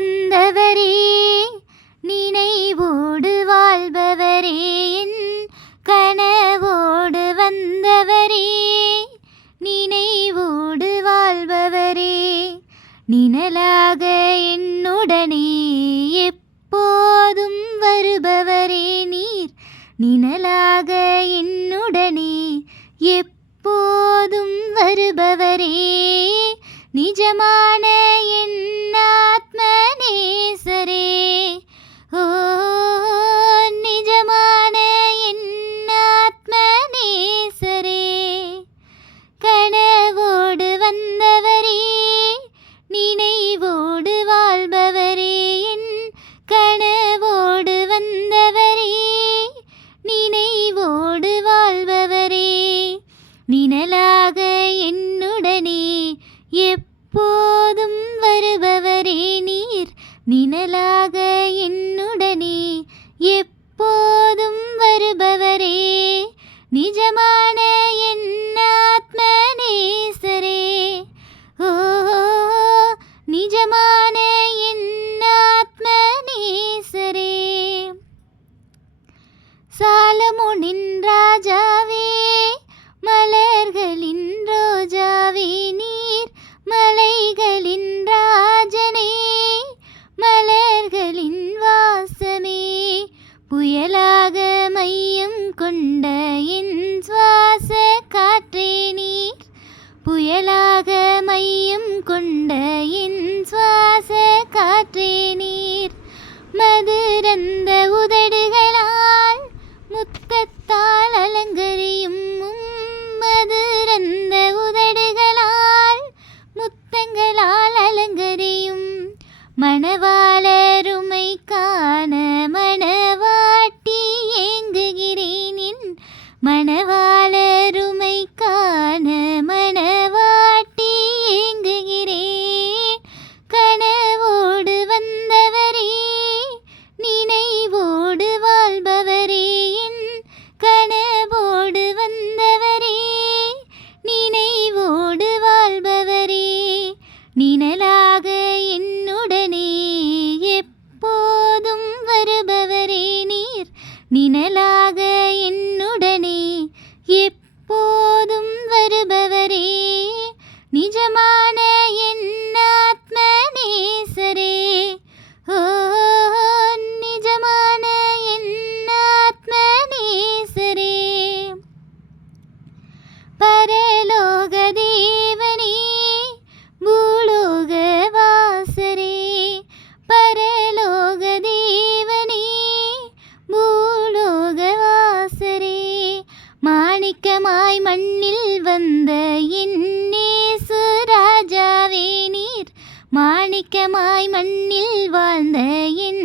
வந்தவரே, நினைவோடு வாழ்பவரே, என் கனவோடு வந்தவரே, நினைவோடு வாழ்பவரே, நிழலாக என்னுடனே எப்போதும் வருபவரே நீர், நிழலாக என்னுடனே எப்போதும் வருபவரே, நிஜமான என் ஆத்ம நேசரே, ஓ நிஜமான என் ஆத்ம நேசரே, கனவோடு வந்தவரே, நினைவோடு வாழ்பவரே, என் கனவோடு வந்தவரே, நினைவோடு வாழ்பவரே, நிழலாக என்னுடனே எப்போதும் வருபவரே நீர், நிழலாக என்னுடனே எப்போதும் வருபவரே, நிஜமான என் ஆத்ம நேசரே, ஓ நிஜமான என் ஆத்ம நேசரே, சாலமோனின் ராஜாவே, மலர்களின் ரோஜாவே நீர், மலைகளின் ராஜனே, மலர்களின் வாசமே, புயலாக மையம் கொண்ட என் சுவாச காற்றே நீர், புயலாக மையம் கொண்ட என் சுவாச காற்றே நீர், மதுரந்த உதடுகளால் முத்தத்தால் அலங்கரியும் மதுரந்த உதடுகளால் முத்தங்களால் அலங்கரியும், மணவாளருமை காண மணவாட்டி ஏங்குகிறேன், என் மணவாளருமை காண மணவாட்டி ஏங்குகிறேன், கனவோடு வந்தவரே, நினைவோடு வாழ்பவரே, என் கனவோடு வந்தவரே, நினைவோடு வாழ்பவரே, நிழலாக என்னுடனே எப்போதும் வருபவரே நீர், நிழலாக என்னுடனே எப்போதும் வருபவரே, நிஜமான என் ஆத்ம நேசரே, ஓ நிஜமான என் ஆத்ம நேசரே, பரலோக தேவனே, பூலோக வாசரே, பரலோக தேவனே, பூலோக வாசரே, மாணிக்கமாய் மண்ணில் வந்த என் இயேசு ராஜாவே நீர், மாணிக்கமாய் மண்ணில் வாழ்ந்த என்